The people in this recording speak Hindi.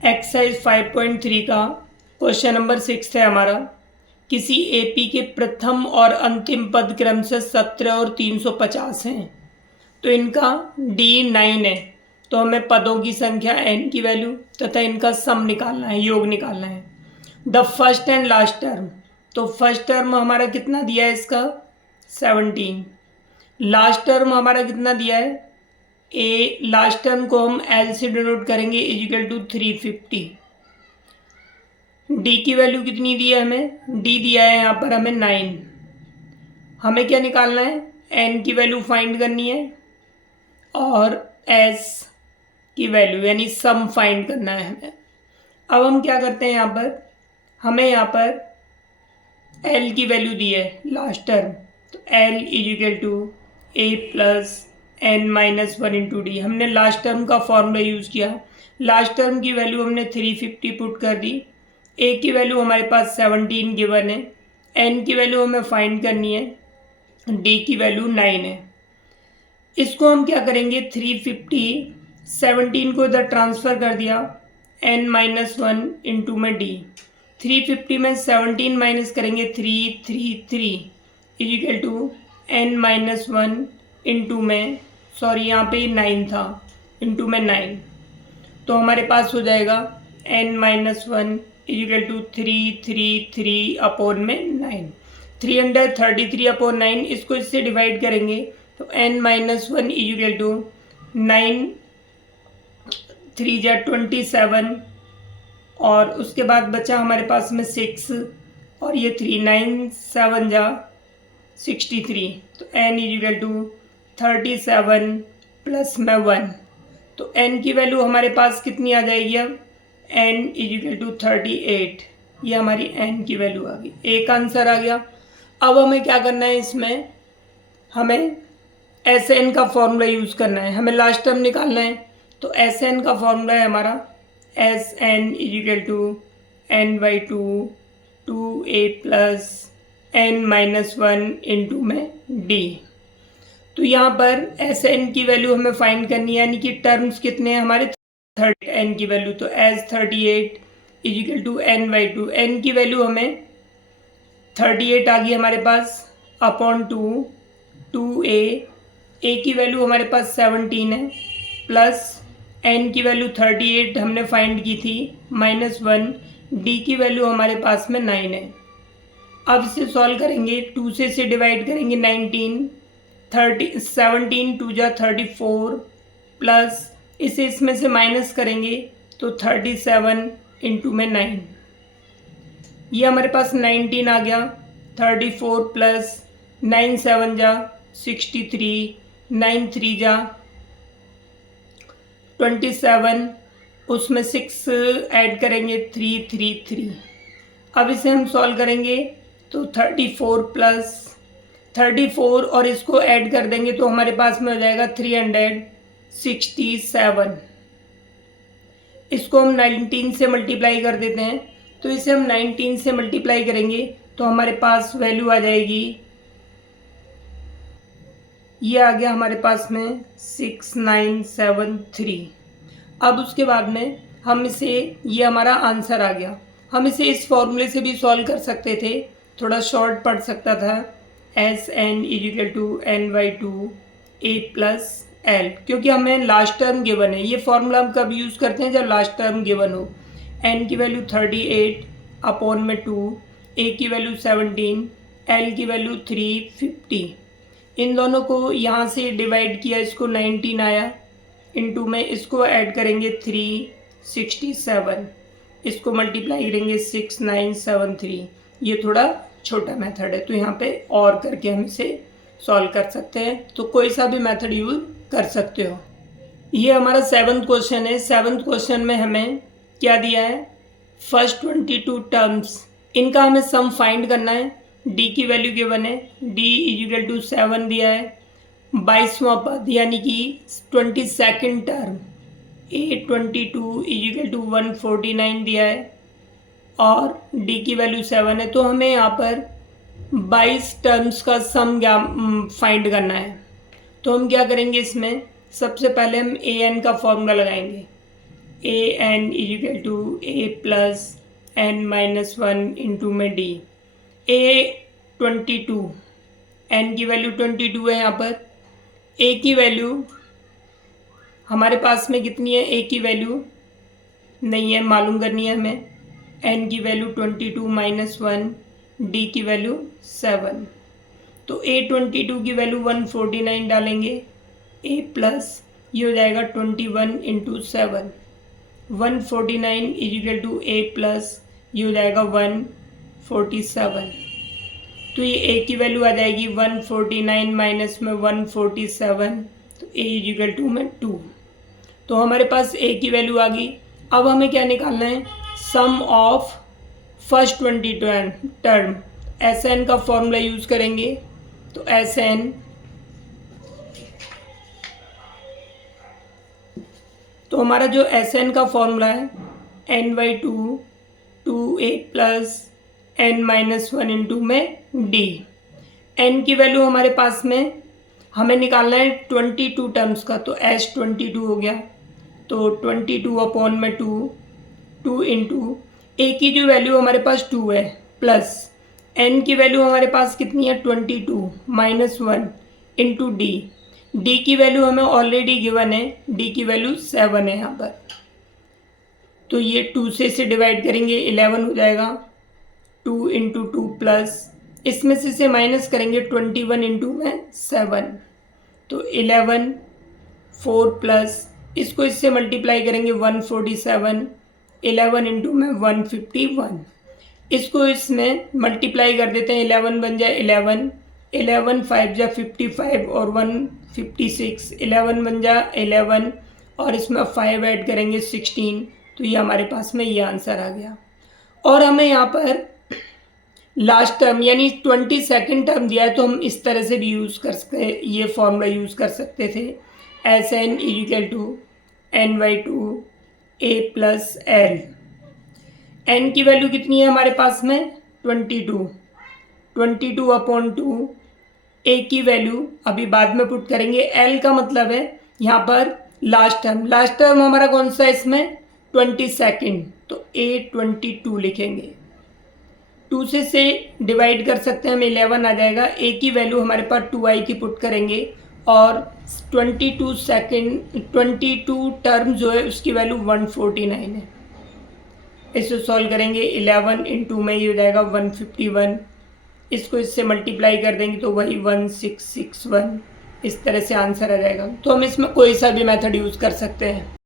एक्सरसाइज 5.3 का क्वेश्चन नंबर 6 है हमारा। किसी एपी के प्रथम और अंतिम पद क्रम से 17 और 350 हैं, तो इनका डी 9 है, तो हमें पदों की संख्या n की वैल्यू तथा इनका सम निकालना है, योग निकालना है। The first and last term, तो फर्स्ट टर्म हमारा कितना दिया है इसका 17, लास्ट टर्म हमारा कितना दिया है ए, लास्ट टर्म को हम एल से डिनोट करेंगे इजिकल टू 350। डी की वैल्यू कितनी दी है हमें, डी दिया है यहाँ पर हमें 9। हमें क्या निकालना है, एन की वैल्यू फाइंड करनी है और एस की वैल्यू यानी सम फाइंड करना है हमें। अब हम क्या करते हैं, हमें यहाँ पर एल की वैल्यू दी है लास्ट टर्म, तो L equal to A plus N minus 1 into D. हमने लास्ट टर्म का फॉर्मूला यूज़ किया। लास्ट टर्म की वैल्यू हमने 350 पुट कर दी। ए की वैल्यू हमारे पास 17 गिवन है, एन की वैल्यू हमें फाइंड करनी है, डी की वैल्यू 9 है। इसको हम क्या करेंगे, 350 17 को इधर ट्रांसफ़र कर दिया, एन माइनस 1 इंटू में डी। 350 में 17 माइनस करेंगे 333 equal to N minus 1 into में, सॉरी यहाँ पे 9 था, इंटू में 9, तो हमारे पास हो जाएगा n minus 1 equal to 333 upon में 9, 333 अपॉन 9। इसको इससे डिवाइड करेंगे तो n माइनस 1 इजिकल टू 9 3 जा 27, और उसके बाद बचा हमारे पास में 6 और ये 3, 9 7 जा 63, तो n इजिकल टू 37 प्लस में 1, तो n की वैल्यू हमारे पास कितनी आ जाएगी, अब n इजिकल टू 38, ये हमारी n की वैल्यू आ गई। एक आंसर आ गया। अब हमें क्या करना है, इसमें हमें एस एन का फॉर्मूला यूज़ करना है, हमें लास्ट टर्म निकालना है। तो एस एन का फॉर्मूला है हमारा S N equal to N by two A plus N minus 1 into में डी। तो यहाँ पर एस एन की वैल्यू हमें फाइंड करनी है, यानी कि टर्म्स कितने हैं हमारे 30, एन की वैल्यू तो as 38 equal to N by two. N की वैल्यू हमें 38 आ गई हमारे पास अपॉन टू ए की वैल्यू हमारे पास 17 है, प्लस एन की वैल्यू 38 हमने फाइंड की थी, माइनस 1, डी की वैल्यू हमारे पास में 9 है। अब इसे सॉल्व करेंगे, 2 से इसे डिवाइड करेंगे 19, 17 2 जा 34, प्लस इसे इसमें से माइनस करेंगे तो 37 इंटू में 9, ये हमारे पास 19 आ गया। 34 प्लस 9 7 जा 63, 9 3 जा 27, उसमें 6 ऐड करेंगे 333। अब इसे हम सॉल्व करेंगे तो 34 प्लस 34 और इसको ऐड कर देंगे तो हमारे पास में हो जाएगा 367। इसको हम 19 से मल्टीप्लाई कर देते हैं, तो इसे हम 19 से मल्टीप्लाई करेंगे तो हमारे पास वैल्यू आ जाएगी, ये आ गया हमारे पास में 6973। अब उसके बाद में हम इसे, ये हमारा आंसर आ गया। हम इसे इस फॉर्मूले से भी सॉल्व कर सकते थे, थोड़ा शॉर्ट पड़ सकता था, S N equal to N by two A plus L, क्योंकि हमें लास्ट टर्म गिवन है। ये फॉर्मूला हम कब यूज़ करते हैं, जब लास्ट टर्म गिवन हो। एन की वैल्यू 38 अपॉन में 2, ए की वैल्यू 17, एल की वैल्यू 350। इन दोनों को यहाँ से डिवाइड किया, इसको 19 आया, इनटू में इसको ऐड करेंगे 367, इसको मल्टीप्लाई करेंगे 6973। ये थोड़ा छोटा मेथड है, तो यहाँ पे और करके हम इसे सॉल्व कर सकते हैं, तो कोई सा भी मेथड यूज कर सकते हो। ये हमारा 7th क्वेश्चन है। 7th क्वेश्चन में हमें क्या दिया है, फर्स्ट 22 टर्म्स, इनका हमें सम फाइंड करना है। डी की वैल्यू गिवन है, डी इजिकल टू 7 दिया है। 22वां पद यानी कि 22nd term A 22 is equal to 149 दिया है, और डी की वैल्यू 7 है। तो हमें यहाँ पर 22 टर्म्स का सम फाइंड करना है। तो हम क्या करेंगे, इसमें सबसे पहले हम ए एन का फॉर्मूला लगाएंगे। A n is equal to A plus N minus 1 into में डी। ए 22, एन की वैल्यू 22 है यहाँ पर। ए की वैल्यू हमारे पास में कितनी है, ए की वैल्यू नहीं है, मालूम करनी है हमें। एन की वैल्यू 22 माइनस 1, डी की वैल्यू 7। तो ए 22 की वैल्यू 149 डालेंगे, ए प्लस ये हो जाएगा 21 into 7, 149 is equal to A plus ये हो जाएगा 147। तो ये ए की वैल्यू आ जाएगी 149 माइनस में 147, तो ए इज इक्वल टू में 2। तो हमारे पास ए की वैल्यू आ गई। अब हमें क्या निकालना है, sum of first 20 term. S n का फॉर्मूला यूज करेंगे, तो एस एन, तो हमारा जो एस एन का फॉर्मूला है n/2 2a plus n minus 1 into में डी। n की वैल्यू हमारे पास में हमें निकालना है 22 टर्म्स का, तो एस 22 हो गया, तो 22 अपॉन में 2 इंटू ए की जो वैल्यू हमारे पास 2 है प्लस एन की वैल्यू हमारे पास कितनी है 22 माइनस 1 इंटू डी। डी की वैल्यू हमें ऑलरेडी गिवन है, डी की वैल्यू 7 है यहाँ पर। तो ये 2 से इसे डिवाइड करेंगे 11 हो जाएगा, 2 इंटू 2 प्लस इसमें से इसे माइनस करेंगे 21 इंटू में 7, तो 11 4 प्लस इसको इससे मल्टीप्लाई करेंगे 147, 11 इंटू में 151, इसको इसमें मल्टीप्लाई कर देते हैं, 11 बन जाए 11, 11 5 जा 55 और 156, 11 बन जा 11 और इसमें 5 ऐड करेंगे 16, तो ये हमारे पास में ये आंसर आ गया। और हमें यहाँ पर लास्ट टर्म यानी 22nd टर्म दिया है, तो हम इस तरह से भी यूज़ कर सकते, ये फॉर्मूला यूज़ कर सकते थे, S N equal to n/2 a plus L. N की वैल्यू कितनी है हमारे पास में 22 अपॉन 2, ए की वैल्यू अभी बाद में पुट करेंगे। एल का मतलब है यहाँ पर लास्ट टर्म हमारा कौन सा है इसमें 22nd, तो ए 22 लिखेंगे। 2 से डिवाइड कर सकते हैं, हम 11 आ जाएगा। ए की वैल्यू हमारे पास 2i की पुट करेंगे और 22 टर्म जो है उसकी वैल्यू 149 है। इसे सॉल्व करेंगे 11 इंटू में ये हो जाएगा 151, इसको इससे मल्टीप्लाई कर देंगे तो वही 1661, इस तरह से आंसर आ जाएगा। तो हम इसमें कोई सा भी मेथड यूज़ कर सकते हैं।